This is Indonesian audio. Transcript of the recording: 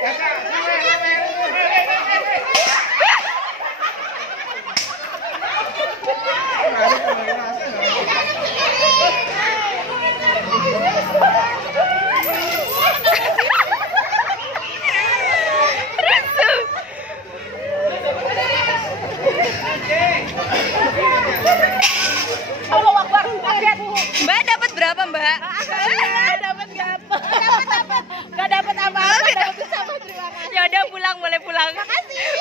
Mbak dapat berapa, Mbak? Dapat nggak dapat apa-apa, nggak dapat apa-apa, dapat sama, terima kasih. Ya udah pulang, boleh pulang. Makasih.